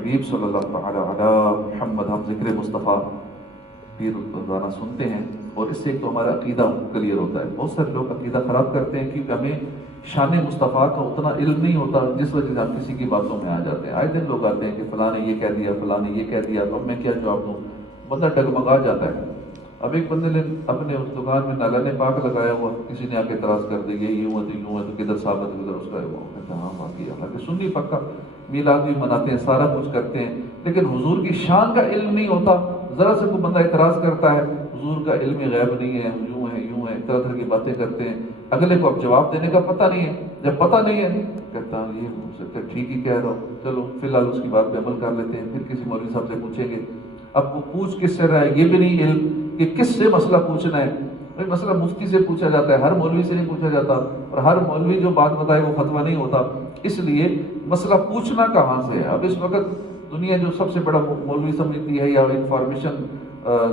حبیب صلی اللہ تعالی علی محمد. ہم ذکر مصطفیٰ پیر روزانہ سنتے ہیں اور اس سے ایک تو ہمارا عقیدہ کلیئر ہوتا ہے. بہت سارے لوگ عقیدہ خراب کرتے ہیں کیونکہ ہمیں شان مصطفیٰ کا اتنا علم نہیں ہوتا، جس وجہ سے ہم کسی کی باتوں میں آ جاتے ہیں. آئے دن لوگ آتے ہیں کہ فلاں نے یہ کہہ دیا، فلاں نے یہ کہہ دیا، تو اب میں کیا جواب دوں؟ بندہ ڈگمگا جاتا ہے. اب ایک بندے نے اپنے اس دکان میں نالان پاک لگایا ہوا، کسی نے آ کے اعتراض کر دیا یہ یوں ہے تو یوں ہے، تو کدھر ثابت کدھر اس کا ہے. وہ کہتا ہاں باقی حالانکہ سنی پکا میلاد بھی مناتے ہیں، سارا کچھ کرتے ہیں، لیکن حضور کی شان کا علم نہیں ہوتا. ذرا سے کوئی بندہ اعتراض کرتا ہے حضور کا علم غیب نہیں ہے، یوں ہے، طرح طرح کی باتیں کرتے ہیں. اگلے کو اب جواب دینے کا پتہ نہیں ہے. جب پتہ نہیں ہے کہتا یہ ہو سکتا ہے ٹھیک ہی کہہ رہا ہوں، چلو فی الحال اس کی بات پہ عمل کر لیتے ہیں. پھر کسی مولوی صاحب سے پوچھیں گے، اب وہ پوچھ کس سے رہا ہے یہ بھی نہیں علم کہ کس سے مسئلہ پوچھنا ہے. مسئلہ مفتی سے پوچھا جاتا ہے، ہر مولوی سے نہیں پوچھا جاتا، اور ہر مولوی جو بات بتائے وہ فتویٰ نہیں ہوتا. اس لیے مسئلہ پوچھنا کہاں سے ہے. اب اس وقت دنیا جو سب سے بڑا مولوی سمجھتی ہے یا انفارمیشن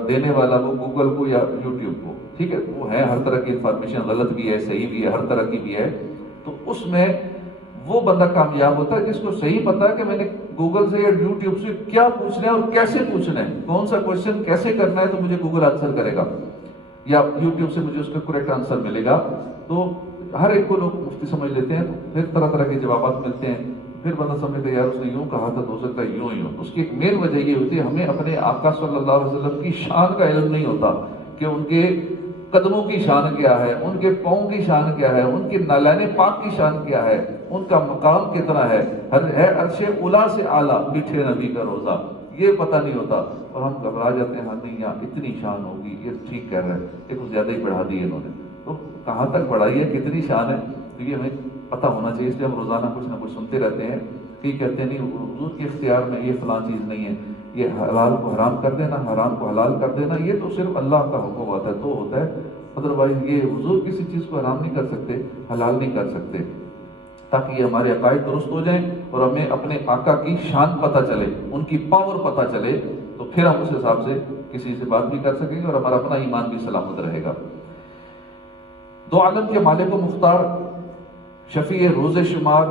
دینے والا وہ گوگل کو یا یوٹیوب کو، ٹھیک ہے، وہ ہے ہر طرح کی انفارمیشن، غلط بھی ہے صحیح بھی ہے، ہر طرح کی بھی ہے. تو اس میں وہ بندہ کامیاب ہوتا ہے جس کو صحیح پتا ہے کہ میں نے گوگل سے یا یوٹیوب سے کیا پوچھنا ہے اور کیسے پوچھنا ہے، کون سا کوشچن کیسے کرنا ہے، تو مجھے گوگل آنسر کرے گا یا یوٹیوب سے مجھے اس کا کریکٹ آنسر ملے گا. تو ہر ایک کو لوگ مفتی سمجھ لیتے ہیں، پھر طرح طرح کے جوابات ملتے ہیں. پھر بندہ سمجھتے ہیں یار اس نے یوں کہا تھا تو ہو سکتا ہے یوں. اس کی ایک مین وجہ یہ ہوتی ہے ہمیں اپنے آقا صلی اللہ علیہ وسلم کی شان کا علم نہیں ہوتا کہ ان کے قدموں کی شان کیا ہے، ان کے پاؤں کی شان کیا ہے، ان کے نالین پاک کی شان کیا ہے، ان کا مقام کتنا ہے عرش اولا سے اعلیٰ میٹھے نبی کا روزہ، یہ پتہ نہیں ہوتا. اور ہم گھبرا جاتے ہیں، ہاں نہیں یہاں اتنی شان ہوگی، یہ ٹھیک کہہ رہے ہیں، یہ کچھ زیادہ ہی بڑھا دی ہے انہوں نے. تو کہاں تک بڑھائی ہے، کتنی شان ہے، تو یہ ہمیں پتہ ہونا چاہیے. اس لیے ہم روزانہ کچھ نہ کچھ سنتے رہتے ہیں. کئی کہتے ہیں نہیں حضور کے اختیار میں یہ فلاں چیز نہیں ہے، یہ حلال کو حرام کر دینا، حرام کو حلال کر دینا، یہ تو صرف اللہ کا حکم ہوتا ہے تو ہوتا ہے. ادروائز یہ حضور کسی چیز کو حرام نہیں کر سکتے، حلال نہیں کر سکتے. تاکہ یہ ہمارے عقائد درست ہو جائیں اور ہمیں اپنے آقا کی شان پتہ چلے، ان کی پاور پتہ چلے، تو پھر ہم اس حساب سے کسی سے بات بھی کر سکیں گے اور ہمارا اپنا ایمان بھی سلامت رہے گا. دو عالم کے مالک و مختار شفیع روز شمار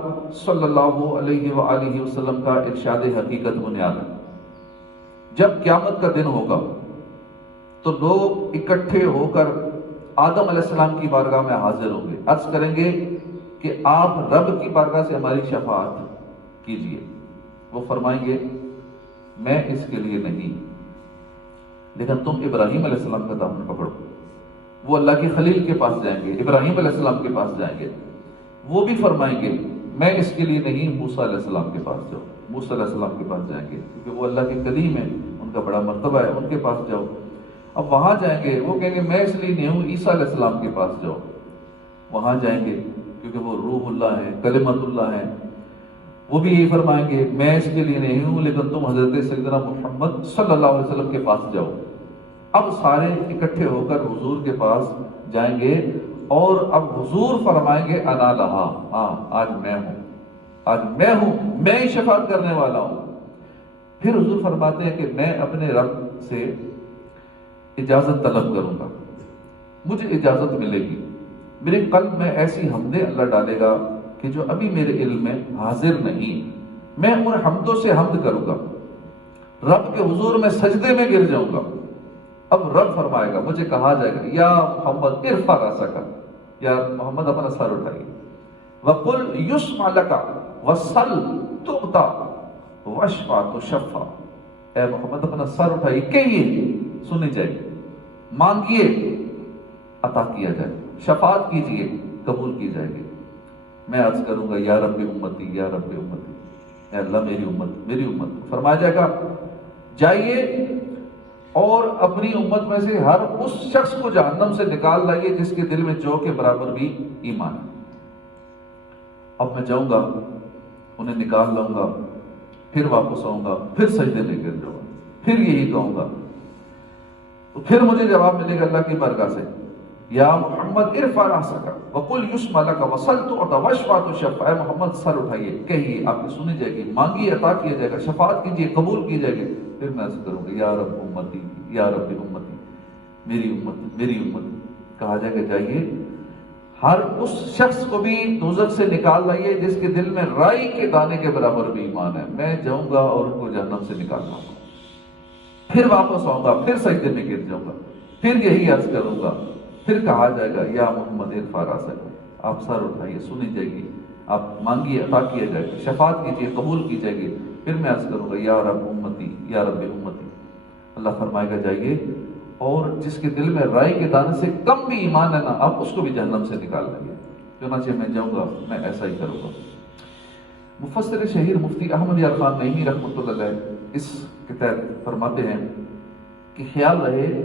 صلی اللہ علیہ وآلہ وسلم کا ارشاد حقیقت بنیاد ہے. جب قیامت کا دن ہوگا تو لوگ اکٹھے ہو کر آدم علیہ السلام کی بارگاہ میں حاضر ہوں گے. عرض کریں گے کہ آپ رب کی بارگاہ سے ہماری شفاعت کیجئے. وہ فرمائیں گے میں اس کے لیے نہیں، لیکن تم ابراہیم علیہ السلام کا دامن پکڑو. وہ اللہ کے خلیل کے پاس جائیں گے، ابراہیم علیہ السلام کے پاس جائیں گے. وہ بھی فرمائیں گے میں اس کے لیے نہیں، موسیٰ علیہ السلام کے پاس جاؤ. موسیٰ علیہ السلام کے پاس جائیں گے کیونکہ وہ اللہ کے کلیم ہیں، ان کا بڑا مرتبہ ہے، ان کے پاس جاؤ. اب وہاں جائیں گے، وہ کہیں گے میں اس لیے نہیں ہوں، عیسیٰ علیہ السلام کے پاس جاؤ. وہاں جائیں گے کیونکہ وہ روح اللہ ہیں، کلمت اللہ ہیں. وہ بھی یہی فرمائیں گے میں اس کے لیے نہیں ہوں، لیکن تم حضرت سیدنا محمد صلی اللہ علیہ وسلم کے پاس جاؤ. اب سارے اکٹھے ہو کر حضور کے پاس جائیں گے اور اب حضور فرمائیں گے انا لہا، ہاں آج میں ہوں، آج میں ہوں، میں ہی شفاعت کرنے والا ہوں. پھر حضور فرماتے ہیں کہ میں اپنے رب سے اجازت طلب کروں گا، مجھے اجازت ملے گی. میرے قلب میں ایسی حمدیں اللہ ڈالے گا کہ جو ابھی میرے علم میں حاضر نہیں، میں ان حمدوں سے حمد کروں گا. رب کے حضور میں سجدے میں گر جاؤں گا. اب رب فرمائے گا، مجھے کہا جائے گا یا محمد ارفع راسک، یا محمد اپنا سر اٹھائیے. وَقُلْ يُسْمَعْ لَكَ وَسَلْ تُعْطَى وَاشْفَعْ تُشَفَّعْ. اے محمد اپنا سر اٹھائیے، کہیے سنی جائے گی، مانگیے عطا کیا جائے، شفاعت کیجئے قبول کی جائے گی. میں عرض کروں گا یا رب امتی، یا رب امتی، اے اللہ میری امت، میری امت. فرمایا جائے گا جائیے اور اپنی امت میں سے ہر اس شخص کو جہنم سے نکال لائیے جس کے دل میں جو کے برابر بھی ایمان ہے. اب میں جاؤں گا، انہیں نکال لاؤں گا، پھر واپس آؤں گا، پھر سجدے میں گر جاؤں گا، پھر یہی کہوں گا، تو پھر مجھے جواب ملے گا اللہ کی بارگاہ سے یا محمد ارفع راسک وقل یسمع لک وسل تعطى واشفع تشفع. اے محمد سر اٹھائیے، کہیے آپ کی سنی جائے گی، مانگیے عطا کیا جائے گا، شفاعت کیجیے قبول کی جائے گی. پھر میں ایسے کروں گا یا رب امتی، یا رب امتی، میری امت، میری امت. کہا جائے گا جائیے ہر اس شخص کو بھی دوزخ سے نکال لائیے جس کے دل میں رائی کے دانے کے برابر بھی ایمان ہے، میں جاؤں گا اور ان کو جہنم سے نکال لاؤں گا، پھر واپس آؤں گا، پھر سجدے میں گر جاؤں گا، پھر یہی عرض کروں گا، پھر کہا جائے گا یا محمد ارفع راسک، آپ سر اٹھائیے، سنی جائے گی، آپ مانگیے عطا کیا جائے گا، شفاعت کیجیے قبول کی جائے گی، پھر میں عرض کروں گا یا رب امتی یا رب امتی، اللہ فرمائے گا جائیے، اور جس کے دل میں رائی کے دانے سے کم بھی ایمان ہے نا، آپ اس کو بھی جہنم سے نکال لیں گے، چنانچہ میں جاؤں گا، میں ایسا ہی کروں گا۔ مفسر شہیر مفتی احمد یار خان نعیمی رحمۃ اللہ علیہ اس کے تحت فرماتے ہیں کہ خیال رہے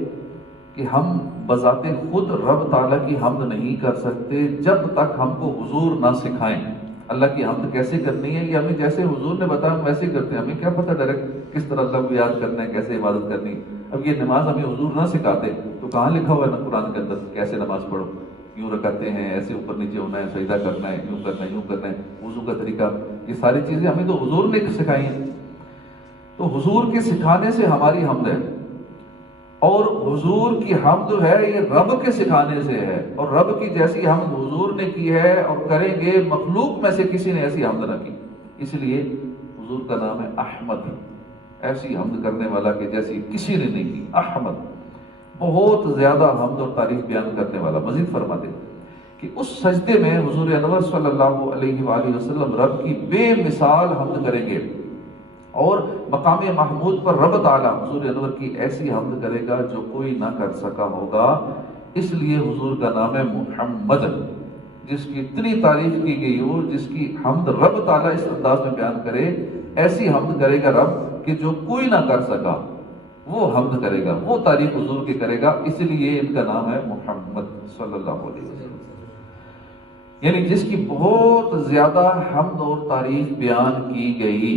کہ ہم بذات خود رب تعالیٰ کی حمد نہیں کر سکتے جب تک ہم کو حضور نہ سکھائیں۔ اللہ کی حمد کیسے کرنی ہے یہ ہمیں جیسے حضور نے بتایا ہم ویسے ہی کرتے ہیں، ہمیں کیا پتہ ڈائریکٹ کس طرح اللہ کو یاد کرنا ہے، کیسے عبادت کرنی ہے۔ اب یہ نماز ہمیں حضور نہ سکھاتے تو کہاں لکھا ہوا ہے نا قرآن کے اندر کیسے نماز پڑھو، یوں رکعتے ہیں، ایسے اوپر نیچے ہونا ہے، سجدہ کرنا ہے، یوں کرنا ہے، یوں کرنا ہے، وضو کا طریقہ، یہ ساری چیزیں ہمیں تو حضور نے سکھائی ہیں۔ تو حضور کے سکھانے سے ہماری حمد ہے، اور حضور کی حمد جو ہے یہ رب کے سکھانے سے ہے، اور رب کی جیسی حمد حضور نے کی ہے اور کریں گے، مخلوق میں سے کسی نے ایسی حمد نہ کی، اس لیے حضور کا نام ہے احمد، ایسی حمد کرنے والا کہ جیسی کسی نے نہیں کی، احمد، بہت زیادہ حمد اور تعریف بیان کرنے والا۔ مزید فرماتے کہ اس سجدے میں حضور انور صلی اللہ علیہ وآلہ وسلم رب کی بے مثال حمد کریں گے، اور مقام محمود پر رب تعالیٰ حضور انور کی ایسی حمد کرے گا جو کوئی نہ کر سکا ہوگا، اس لیے حضور کا نام ہے محمد، جس کی اتنی تعریف کی گئی ہو، جس کی حمد رب تعالیٰ اس انداز میں بیان کرے، ایسی حمد کرے گا رب کہ جو کوئی نہ کر سکا، وہ حمد کرے گا، وہ تعریف حضور کی کرے گا، اس لیے ان کا نام ہے محمد صلی اللہ علیہ وسلم، یعنی جس کی بہت زیادہ حمد اور تعریف بیان کی گئی،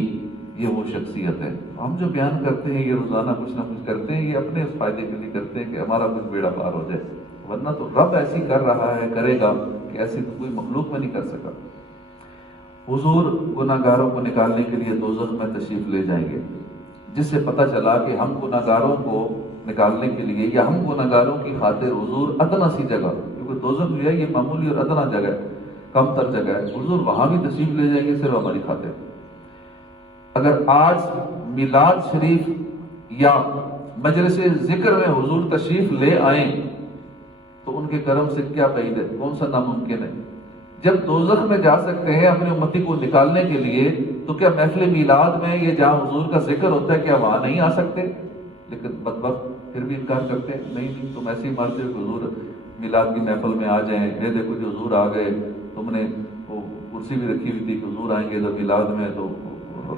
یہ وہ شخصیت ہے۔ ہم جو بیان کرتے ہیں یہ روزانہ کچھ نہ کچھ کرتے ہیں، یہ اپنے فائدے کے لیے کرتے ہیں کہ ہمارا کچھ بیڑا پار ہو جائے، ورنہ تو رب ایسی کر رہا ہے، کرے گا کہ ایسی تو کوئی مخلوق میں نہیں کر سکا۔ حضور گناہگاروں کو نکالنے کے لیے دوزخ میں تشریف لے جائیں گے، جس سے پتہ چلا کہ ہم گناہگاروں کو نکالنے کے لیے یا ہم گناہگاروں کی خاطر حضور ادنا سی جگہ، کیونکہ دوزخ جو ہے یہ معمولی اور ادنا جگہ ہے، کم تر جگہ ہے، حضور وہاں بھی تشریف لے جائیں گے صرف ہماری خاطر۔ اگر آج میلاد شریف یا مجلس ذکر میں حضور تشریف لے آئیں تو ان کے کرم سے کیا بعید ہے، کون سا ناممکن ہے؟ جب دوزخ میں جا سکتے ہیں اپنی امتی کو نکالنے کے لیے، تو کیا محفل میلاد میں یہ جہاں حضور کا ذکر ہوتا ہے کیا وہاں نہیں آ سکتے؟ لیکن بدبخت پھر بھی انکار کرتے ہیں، نہیں تم ایسے ہی مانتے ہو کہ حضور میلاد کی محفل میں آ جائیں، یہ دیکھو کہ حضور آ گئے، تم نے وہ کرسی بھی رکھی ہوئی تھی کہ حضور آئیں گے ادھر میلاد میں، تو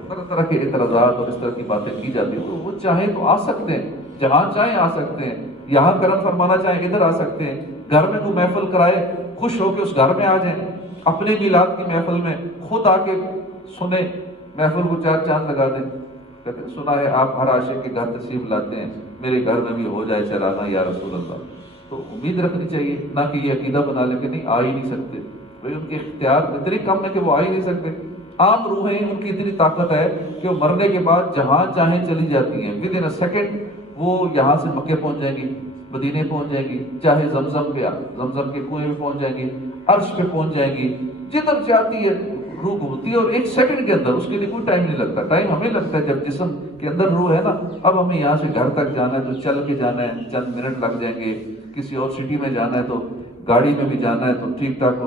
طرح طرح کے اعتراضات اور اس طرح کی باتیں کی جاتی ہیں۔ تو وہ چاہیں تو آ سکتے ہیں، جہاں چاہیں آ سکتے ہیں، یہاں کرم فرمانا چاہیں ادھر آ سکتے ہیں، گھر میں کوئی محفل کرائے خوش ہو کے اس گھر میں آ جائیں، اپنے میلاد کی محفل میں خود آ کے سنیں، محفل کو چار چاند لگا دیں، کہتے ہیں سنا ہے آپ ہر عاشق کے گھر تشریف لاتے ہیں، میرے گھر میں بھی ہو جائے چلانا یا رسول اللہ۔ تو امید رکھنی چاہیے، نہ کہ یہ عقیدہ بنا لے کہ نہیں آ ہی نہیں سکتے، بھائی ان کے اختیار اتنی کم ہے کہ وہ آ ہی نہیں سکتے۔ عام روحیں ان کی اتنی طاقت ہے کہ وہ مرنے کے بعد جہاں چاہیں چلی جاتی ہیں، ود ان اے سیکنڈ وہ یہاں سے مکے پہنچ جائیں گی، مدینے پہنچ جائیں گی، چاہے زمزم کے کنویں میں پہنچ جائیں گی، عرش پہ پہنچ جائیں گی، جدھر چاہتی ہے روح ہوتی ہے، اور ایک سیکنڈ کے اندر، اس کے لیے کوئی ٹائم نہیں لگتا۔ ٹائم ہمیں لگتا ہے جب جسم کے اندر روح ہے نا، اب ہمیں یہاں سے گھر تک جانا ہے تو چل کے جانا ہے، چند منٹ لگ جائیں گے، کسی اور سٹی میں جانا ہے تو گاڑی میں بھی جانا ہے تو ٹھیک ٹھاک،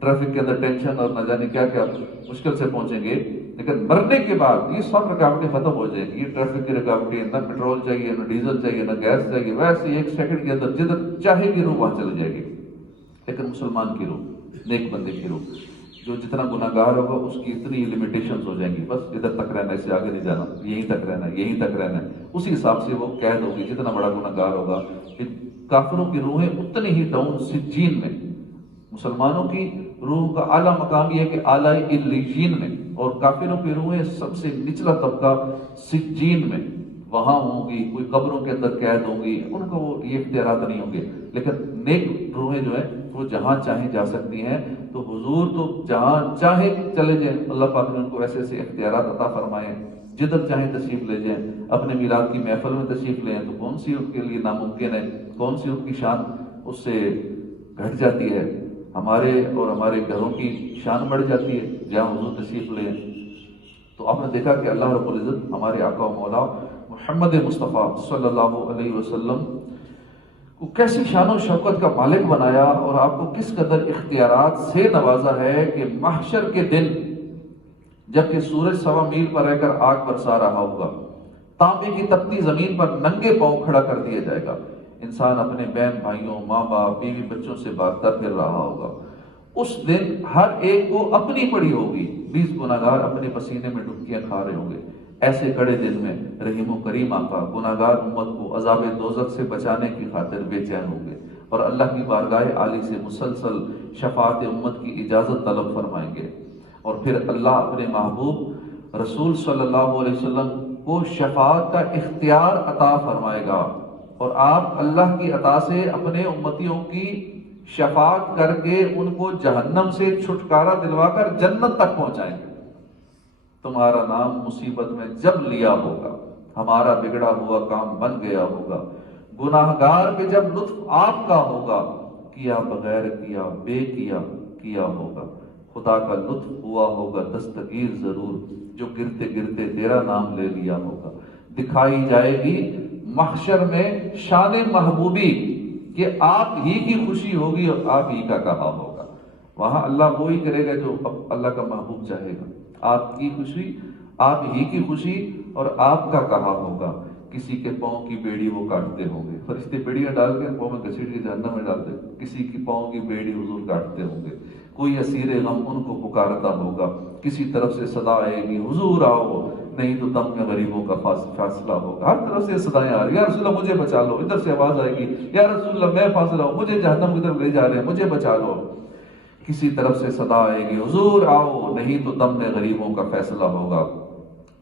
ٹریفک کے اندر ٹینشن اور نہ جانے کیا کیا مشکل سے پہنچیں گے، لیکن مرنے کے بعد یہ سب رکاوٹیں ختم ہو جائیں گی، یہ ٹریفک کی رکاوٹیں، نہ پیٹرول چاہیے، نہ ڈیزل چاہیے، نہ گیس چاہیے، ویسے ایک سیکنڈ کے اندر جدھر چاہے گی روح وہاں چلی جائے گی۔ لیکن مسلمان کی روح، نیک بندے کی روح، جو جتنا گناہگار ہوگا اس کی اتنی لمیٹیشنز ہو جائیں گی، بس ادھر تک رہنا ہے، اس سے آگے نہیں جانا، یہیں تک رہنا ہے، یہیں تک رہنا ہے، اسی حساب سے وہ قید ہوگی، جتنا بڑا گناہگار ہوگا۔ کافروں کی روحیں اتنی ہی ڈاؤن سجین میں، مسلمانوں کی روح کا اعلیٰ مقام یہ ہے کہ اعلیٰ علیین میں، اور کافروں کی روحیں سب سے نچلا طبقہ سجین میں، وہاں ہوں گی، کوئی قبروں کے اندر قید ہوں گی، ان کو یہ اختیارات نہیں ہوں گے۔ لیکن نیک روحیں جو ہیں وہ جہاں چاہیں جا سکتی ہیں، تو حضور تو جہاں چاہیں چلے جائیں، اللہ پاک نے ان کو ایسے ایسے اختیارات عطا فرمائے ہیں، جدھر چاہیں تشریف لے جائیں، اپنے میلاد کی محفل میں تشریف لیں تو کون سی ان کے لیے ناممکن ہے، کون سی ان کی شان اس سے گھٹ جاتی ہے۔ ہمارے اور ہمارے گھروں کی شان بڑھ جاتی ہے جہاں حضور تشریف لے ہیں۔ تو آپ نے دیکھا کہ اللہ رب العزت ہمارے آقا و مولا محمد مصطفیٰ صلی اللہ علیہ وسلم کو کیسی شان و شوکت کا مالک بنایا، اور آپ کو کس قدر اختیارات سے نوازا ہے کہ محشر کے دن جبکہ سورج 1.25 میل پر رہ کر آگ برسا رہا ہوگا، تانبے کی تپتی زمین پر ننگے پاؤں کھڑا کر دیا جائے گا، انسان اپنے بہن بھائیوں، ماں باپ، بیوی بچوں سے بھاگتا پھر رہا ہوگا، اس دن ہر ایک کو اپنی پڑی ہوگی، 20 گناہگار اپنے پسینے میں ڈبکیاں کھا رہے ہوں گے۔ ایسے کڑے دن میں رحیم و کریم آقا گناہگار امت کو عذاب دوزخ سے بچانے کی خاطر بے چین ہوں گے، اور اللہ کی بارگاہ عالی سے مسلسل شفاعت امت کی اجازت طلب فرمائیں گے، اور پھر اللہ اپنے محبوب رسول صلی اللہ علیہ وسلم کو شفاعت کا اختیار عطا فرمائے گا، اور آپ اللہ کی عطا سے اپنے امتیوں کی شفاعت کر کے ان کو جہنم سے چھٹکارا دلوا کر جنت تک پہنچائیں گے۔ تمہارا نام مصیبت میں جب لیا ہوگا، ہمارا بگڑا ہوا کام بن گیا ہوگا، گناہگار پہ جب لطف آپ کا ہوگا، کیا بغیر کیا بے کیا ہوگا، خدا کا لطف ہوا ہوگا دستگیر ضرور، جو گرتے گرتے تیرا نام لے لیا ہوگا۔ دکھائی جائے گی محشر میں شان محبوبی کہ آپ ہی کی خوشی ہوگی اور آپ ہی کا کہا ہوگا۔ وہاں اللہ وہی کرے گا جو اللہ کا محبوب چاہے گا، آپ کی خوشی، آپ ہی کی خوشی اور آپ کا کہا ہوگا۔ کسی کے پاؤں کی بیڑی وہ کاٹتے ہوں گے، فرشتے بیڑیاں ڈال کے پاؤں میں گھسیٹ کے جہنم میں ڈالتے، کسی کی پاؤں کی بیڑی حضور کاٹتے ہوں گے۔ کوئی اسیر غم ان کو پکارتا ہوگا، کسی طرف سے صدا آئے گی حضور آؤ، نہیں تو دم میں غریبوں کا فاصلہ ہوگا۔ ہر طرف سے صدائیں آ رہی ہیں، یا رسول اللہ مجھے بچا لو، ادھر سے آواز آئے گی یا رسول اللہ میں فاصلہ ہوں، مجھے جہنم کی طرف لے جا رہے ہیں، مجھے بچا لو۔ کسی طرف سے صدا آئے گی حضور آؤ، نہیں تو دم میں غریبوں کا فیصلہ ہوگا۔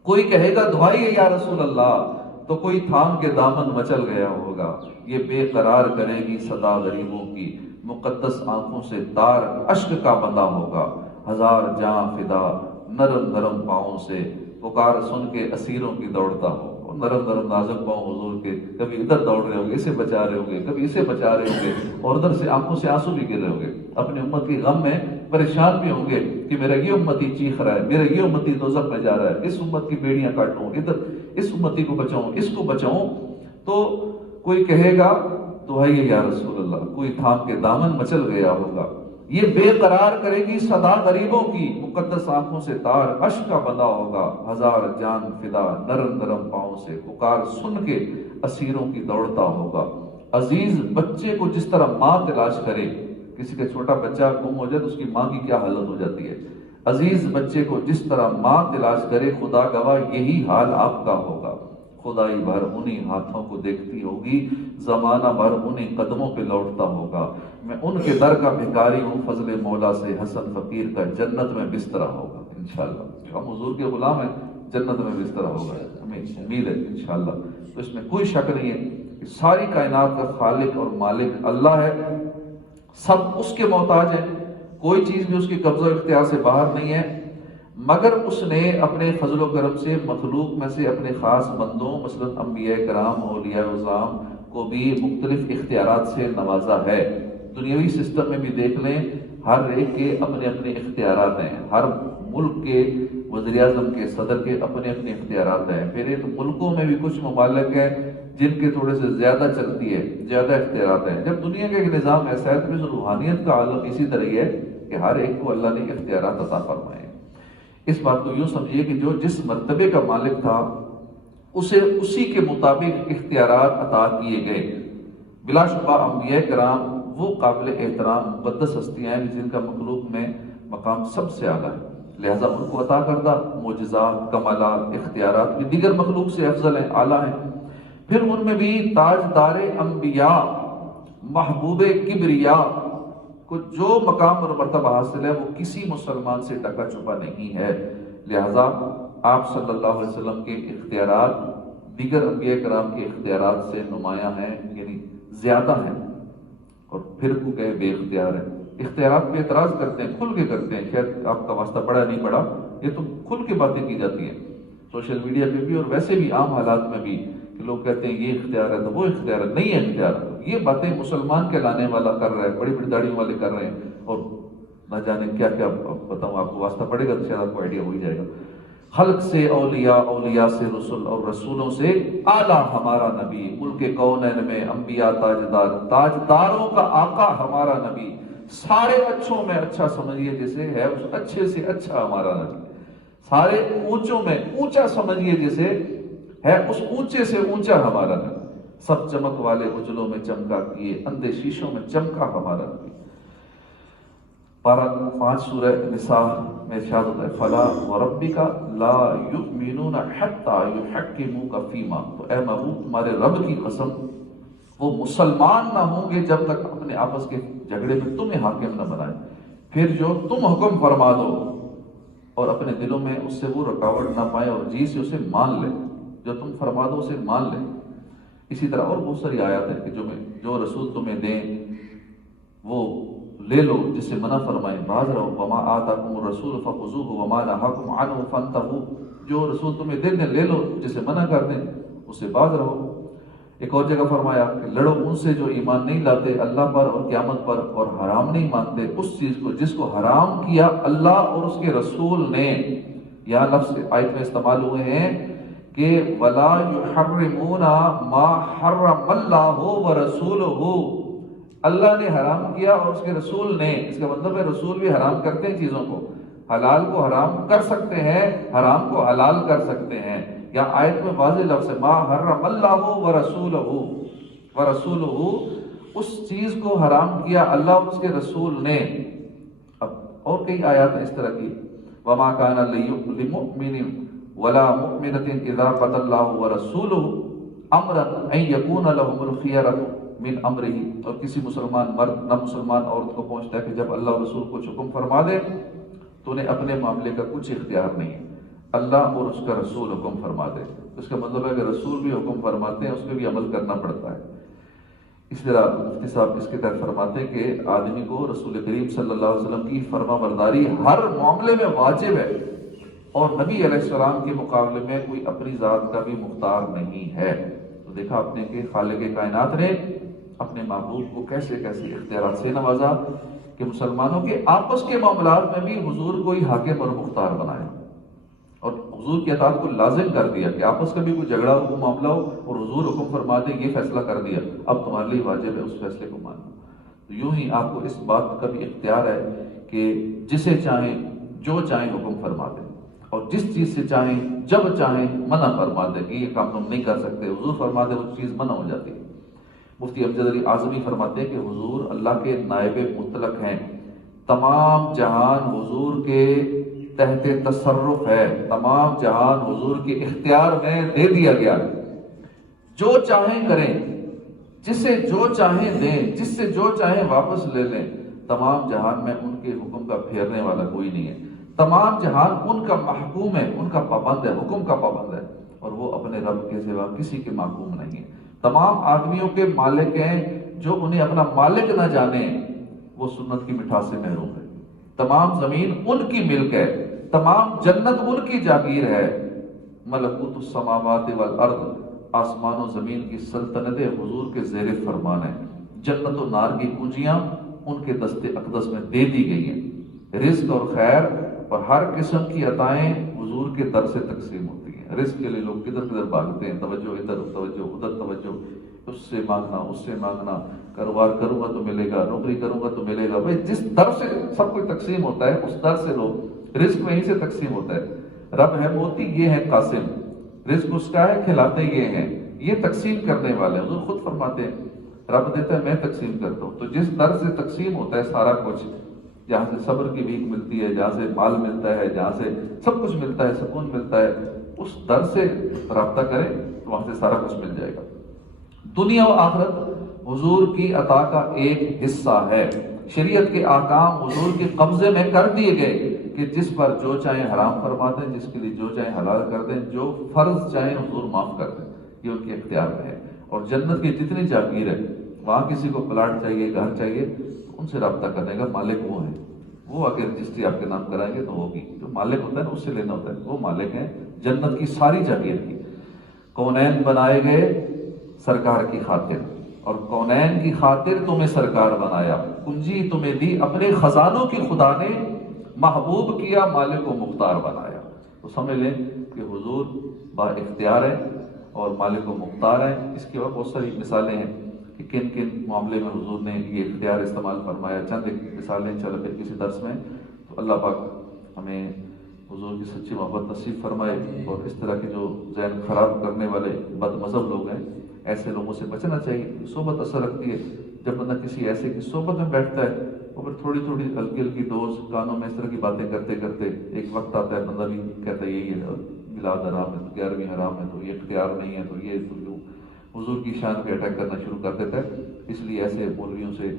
کوئی کہے گا دعائیے یا رسول اللہ، تو کوئی تھام کے دامن مچل گیا ہوگا۔ یہ بے قرار کرے گی صدا غریبوں کی، مقدس آنکھوں سے تار اشک کا بندہ ہوگا۔ ہزار جاں فدا نرم نرم پاؤں سے پکار سن کے اسیروں کی دوڑتا ہو، اور نرم نرم نازک پاؤں حضور کے، کبھی ادھر دوڑ رہے ہوں گے اسے بچا رہے ہوں گے، کبھی اسے بچا رہے ہوں گے، اور ادھر سے آنکھوں سے آنسو بھی گر رہے ہوں گے، اپنی امت کی غم میں پریشان بھی ہوں گے کہ میرا یہ امتی چیخ رہا ہے، میرا یہ امتی دوزخ میں جا رہا ہے، اس امت کی بیڑیاں کاٹوں، ادھر اس امتی کو بچاؤں، اس کو بچاؤں۔ تو کوئی کہے گا دعائیے یا رسول اللہ، کوئی تھام کے دامن مچل گیا ہوگا۔ یہ بے قرار کرے گی صدا غریبوں کی، مقدس آنکھوں سے تار اشک کا بندہ ہوگا۔ ہزار جان فدا نرم نرم پاؤں سے پکار سن کے اسیروں کی دوڑتا ہوگا۔ عزیز بچے کو جس طرح ماں تلاش کرے، کسی کا چھوٹا بچہ گم ہو جائے تو اس کی ماں کی کیا حالت ہو جاتی ہے، عزیز بچے کو جس طرح ماں تلاش کرے، خدا گواہ یہی حال آپ کا ہوگا۔ خدائی بھر انہی ہاتھوں کو دیکھتی ہوگی، زمانہ بھر انہی قدموں پہ لوٹتا ہوگا۔ میں ان کے در کا بھکاری ہوں، فضل مولا سے حسن فقیر کا جنت میں بسترا ہوگا انشاءاللہ۔ ہم حضور کے غلام ہیں، جنت میں بسترا ہوگا، ہمیں امید ہے انشاءاللہ۔ تو اس میں کوئی شک نہیں ہے کہ ساری کائنات کا خالق اور مالک اللہ ہے، سب اس کے محتاج ہیں، کوئی چیز بھی اس کی قبضہ و اختیار سے باہر نہیں ہے، مگر اس نے اپنے فضل و کرم سے مخلوق میں سے اپنے خاص بندوں مثلا انبیاء کرام، اولیاء اعظام کو بھی مختلف اختیارات سے نوازا ہے۔ دنیاوی سسٹم میں بھی دیکھ لیں، ہر ایک کے اپنے اپنے اختیارات ہیں، ہر ملک کے وزیر اعظم کے، صدر کے اپنے اپنے اختیارات ہیں۔ پھر ایک ملکوں میں بھی کچھ ممالک ہیں جن کے تھوڑے سے زیادہ چلتی ہے، زیادہ اختیارات ہیں۔ جب دنیا کا ایک نظام ایسا ہے تو روحانیت کا عالم اسی طرح ہے کہ ہر ایک کو اللہ نے اختیارات عطا فرمائے۔ اس بات کو یوں سمجھیے کہ جو جس مرتبے کا مالک تھا اسے اسی کے مطابق اختیارات عطا کیے گئے۔ بلا شبہ انبیاء کرام وہ قابل احترام مقدس ہستیاں ہیں جن کا مخلوق میں مقام سب سے اعلیٰ ہے، لہذا ان کو عطا کردہ معجزات، کمالات، اختیارات بھی دیگر مخلوق سے افضل ہیں، اعلیٰ ہیں۔ پھر ان میں بھی تاجدار انبیاء، محبوب کبریا کو جو مقام اور مرتبہ حاصل ہے وہ کسی مسلمان سے ڈکا چھپا نہیں ہے، لہذا آپ صلی اللہ علیہ وسلم کے اختیارات دیگر انبیاء کرام کے اختیارات سے نمایاں ہیں، یعنی زیادہ ہیں، اور پھر کو کہے بے اختیار ہیں۔ اختیارات پہ اعتراض کرتے ہیں، کھل کے کرتے ہیں، شاید آپ کا واسطہ پڑا نہیں پڑا، یہ تو کھل کے باتیں کی جاتی ہیں سوشل میڈیا پہ بھی اور ویسے بھی عام حالات میں بھی، کہ لوگ کہتے ہیں یہ اختیار ہے تو وہ اختیار ہے، نہیں ہے اختیار۔ یہ باتیں مسلمان کہلانے والا کر رہا ہے، بڑی بڑی داڑھیوں والے کر رہے ہیں، اور نہ جانے کیا کیا بتاؤں آپ کو، واسطہ پڑے گا تو شاید آپ کو آئیڈیا ہو ہی جائے گا۔ خلق سے اولیاء، اولیاء سے رسول، اور رسولوں سے اعلیٰ ہمارا نبی، ملک کونین میں انبیاء تاجدار، تاجداروں کا آقا ہمارا نبی، سارے اچھوں میں اچھا سمجھیے جسے ہے اس اچھے سے اچھا ہمارا نبی، سارے اونچوں میں اونچا سمجھیے جسے ہے اس اونچے سے اونچا ہمارا نبی، سب چمک والے اجلوں میں چمکا کیے، اندھے شیشوں میں چمکا ہمارا نبی۔ پارہ 5 سورہ نساء میں ارشاد ہوتا ہے فلا وربک لا یؤمنون حتی یحکموک فیما، تو اے محبوب تمہارے رب کی قسم وہ مسلمان نہ ہوں گے جب تک اپنے آپس کے جھگڑے میں تمہیں حاکم نہ بنائیں، پھر جو تم حکم فرما دو اور اپنے دلوں میں اس سے وہ رکاوٹ نہ پائے اور جی سے اسے مان لے، جو تم فرما دو اسے مان لے۔ اسی طرح اور بہت ساری آیات ہیں کہ جو رسول تمہیں دیں وہ لے لو، جس سے منع فرمائیں باز رہو، وما آتاکم الرسول فخذوہ وما نہاکم عنہ فانتہوا، جو رسول تمہیں دے دیں لے لو، جسے منع کر دیں اس سے باز رہو۔ ایک اور جگہ فرمایا کہ لڑو ان سے جو ایمان نہیں لاتے اللہ پر اور قیامت پر اور حرام نہیں مانتے اس چیز کو جس کو حرام کیا اللہ اور اس کے رسول نے۔ یہاں لفظ آیت میں استعمال ہوئے ہیں کہ وَلَا يُحَرِّمُونَ مَا حَرَّمَ اللَّهُ وَرَسُولُهُ، اللہ نے حرام کیا اور اس کے رسول نے، اس کا مطلب ہے رسول بھی حرام کرتے ہیں چیزوں کو، حلال کو حرام کر سکتے ہیں، حرام کو حلال کر سکتے ہیں۔ یا آیت میں واضح لفظ ہے ما حرم اللہ ورسولہ، اس چیز کو حرام کیا اللہ اور اس کے رسول نے۔ اب اور کئی آیات ہیں اس طرح کی، وما کان لمؤمن ولا مؤمنۃ اذا قضى الله ورسولہ امرا ان یکون لهم الخیرۃ من امرہ، اور کسی مسلمان مرد نہ مسلمان عورت کو پہنچتا ہے کہ جب اللہ اور رسول کچھ حکم فرما دے تو انہیں اپنے معاملے کا کچھ اختیار نہیں ہے، اللہ اور اس کا رسول حکم فرما دے، اس کا مطلب ہے کہ رسول بھی حکم فرماتے ہیں اس پہ بھی عمل کرنا پڑتا ہے۔ اس طرح مفتی صاحب اس کے تحت فرماتے ہیں کہ آدمی کو رسول کریم صلی اللہ علیہ وسلم کی فرما برداری ہر معاملے میں واجب ہے، اور نبی علیہ السلام کے مقابلے میں کوئی اپنی ذات کا بھی مختار نہیں ہے۔ تو دیکھا آپ نے کہ خالق کائنات نے اپنے محبوب کو کیسے کیسے اختیارات سے نوازا کہ مسلمانوں کے آپس کے معاملات میں بھی حضور کو ہی حاکم اور مختار بنایا، اور حضور کی اطاعت کو لازم کر دیا کہ آپس کا بھی کوئی جھگڑا ہو معاملہ ہو اور حضور حکم فرما دے یہ فیصلہ کر دیا، اب تمہارے لیے واجب ہے اس فیصلے کو ماننا۔ تو یوں ہی آپ کو اس بات کا بھی اختیار ہے کہ جسے چاہیں جو چاہیں حکم فرما دیں، اور جس چیز سے چاہیں جب چاہیں منع فرما دیں کہ یہ کام تم نہیں کر سکتے، حضور فرما دے وہ چیز منع ہو جاتی ہے۔ مفتی امجد علی اعظمی فرماتے ہیں کہ حضور اللہ کے نائب مطلق ہیں، تمام جہان حضور کے تحت تصرف ہے، تمام جہان حضور کے اختیار میں دے دیا گیا ہے، جو چاہیں کریں، جسے جو چاہیں دیں، جس سے جو چاہیں واپس لے لیں، تمام جہان میں ان کے حکم کا پھیرنے والا کوئی نہیں ہے، تمام جہان ان کا محکوم ہے، ان کا پابند ہے، حکم کا پابند ہے، اور وہ اپنے رب کے سوا کسی کے محکوم نہیں ہے۔ تمام آدمیوں کے مالک ہیں، جو انہیں اپنا مالک نہ جانے وہ سنت کی مٹھاس سے محروم ہے۔ تمام زمین ان کی ملک ہے، تمام جنت ان کی جاگیر ہے، ملکوت السماوات والارض، آسمان و زمین کی سلطنت حضور کے زیر فرمان ہے، جنت و نار کی کنجیاں ان کے دست اقدس میں دے دی گئی ہیں، رزق اور خیر اور ہر قسم کی عطائیں حضور کے در سے تقسیم ہوتی ہیں۔ رزق کے لیے لوگ کدھر کدھر بھاگتے ہیں، توجہ ادھر، توجہ ادھر، توجہ اس سے مانگنا، اس سے مانگنا، کاروبار کروں گا تو ملے گا، نوکری کروں گا تو ملے گا، بھائی جس در سے سب کچھ تقسیم ہوتا ہے اس در سے لو، رزق وہیں سے تقسیم ہوتا ہے۔ رب ہے موتی، یہ ہے قاسم، رزق اس کا ہے، کھلاتے یہ ہیں، یہ تقسیم کرنے والے ہیں۔ حضور خود فرماتے ہیں رب دیتا ہے میں تقسیم کرتا ہوں۔ تو جس در سے تقسیم ہوتا ہے سارا کچھ، جہاں سے صبر کی بھیک ملتی ہے، جہاں سے مال ملتا ہے، جہاں سے سب کچھ ملتا ہے، سکون ملتا ہے، اس در سے رابطہ کریں تو وہاں سے سارا کچھ مل جائے گا۔ دنیا و آخرت حضور کی عطا کا ایک حصہ ہے، شریعت کے احکام حضور کے قبضے میں کر دیے گئے کہ جس پر جو چاہیں حرام فرما دیں، جس کے لیے جو چاہیں حلال کر دیں، جو فرض چاہیں حضور معاف کر دیں، یہ ان کے اختیار میں ہے۔ اور جنت کی جتنی جاگیر ہے، وہاں کسی کو پلاٹ چاہیے، گھر چاہیے، ان سے رابطہ کرنے کا مالک وہ ہے، وہ اگر رجسٹری آپ کے نام کرائیں گے تو ہوگی، جو مالک ہوتا ہے نا اس سے لینا ہوتا ہے، وہ مالک ہیں جنت کی ساری جاگیر کی۔ کونین بنائے گئے سرکار کی خاطر، اور کونین کی خاطر تمہیں سرکار بنایا، کنجی تمہیں دی اپنے خزانوں کی خدا نے، محبوب کیا مالک و مختار بنایا۔ تو سمجھ لیں کہ حضور با اختیار ہیں اور مالک و مختار ہیں۔ اس کے بعد بہت ساری مثالیں ہیں کہ کن کن معاملے میں حضور نے یہ اختیار استعمال فرمایا، چند ایک مثالیں چل پھر کسی درس میں۔ تو اللہ پاک ہمیں حضور کی سچی محبت نصیب فرمائے، اور اس طرح کے جو ذہن خراب کرنے والے بد مذہب لوگ ہیں ایسے لوگوں سے بچنا چاہیے۔ صحبت اثر رکھتی ہے، جب بندہ کسی ایسے کی صحبت میں بیٹھتا ہے وہ پھر تھوڑی تھوڑی ہلکی ہلکی ڈوز کانوں میں اس طرح کی باتیں کرتے کرتے ایک وقت آتا ہے بندہ بھی کہتا ہے یہی ہے، میلاد حرام ہے تو 11ویں حرام ہے، تو یہ اختیار نہیں ہے تو یہ تو یوں حضور کی شان پہ اٹیک کرنا شروع کر دیتا ہے۔ اس لیے ایسے مولویوں سے،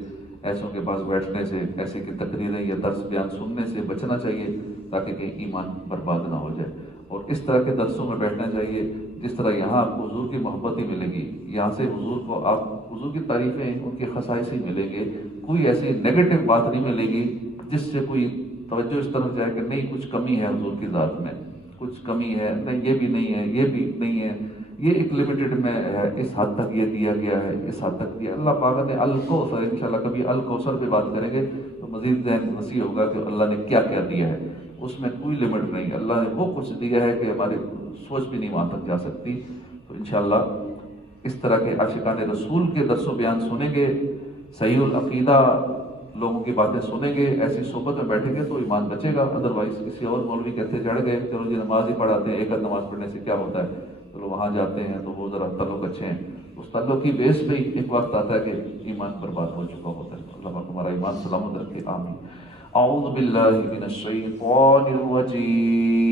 ایسوں کے پاس بیٹھنے سے، ایسے کی تقریریں یا درس بیان سننے سے بچنا چاہیے تاکہ کہیں ایمان برباد نہ ہو جائے، اور اس طرح کے درسوں میں بیٹھنا چاہیے جس طرح یہاں آپ کو حضور کی محبت ہی ملے گی، یہاں سے حضور کو آپ حضور کی تعریفیں ان کے خصائص ہی ملیں گے، کوئی ایسی نیگیٹو بات نہیں ملے گی جس سے کوئی توجہ اس طرف جائے کہ نہیں کچھ کمی ہے حضور کی ذات میں، کچھ کمی ہے، نہیں یہ بھی نہیں ہے، یہ بھی نہیں ہے، یہ ایک لمیٹڈ میں ہے، اس حد تک یہ دیا گیا ہے، اس حد تک دیا۔ اللہ پاک نے الکوثر، انشاءاللہ کبھی الکوثر پہ بات کریں گے تو مزید ذہن وسیع ہوگا کہ اللہ نے کیا کیا دیا ہے، اس میں کوئی لمٹ نہیں، اللہ نے وہ کچھ دیا ہے کہ ہماری سوچ بھی نہیں وہاں تک جا سکتی۔ تو انشاءاللہ اس طرح کے عاشقان رسول کے درس و بیان سنیں گے، صحیح العقیدہ لوگوں کی باتیں سنیں گے، ایسی صحبت میں بیٹھیں گے تو ایمان بچے گا۔ ادروائز کسی اور مولوی کہتے چڑھ گئے چلو جی نماز ہی پڑھاتے ہیں، ایک آدھ نماز پڑھنے سے کیا ہوتا ہے، چلو وہاں جاتے ہیں تو وہ ذرا تعلق اچھے ہیں، اس تعلق کی بیس پہ ہی ایک وقت آتا ہے کہ ایمان برباد ہو چکا ہوتا ہے۔ اللہ پاک ہمارا ایمان سلامت رکھے، آمین۔ اعوذ باللہ من الشیطان الرجیم۔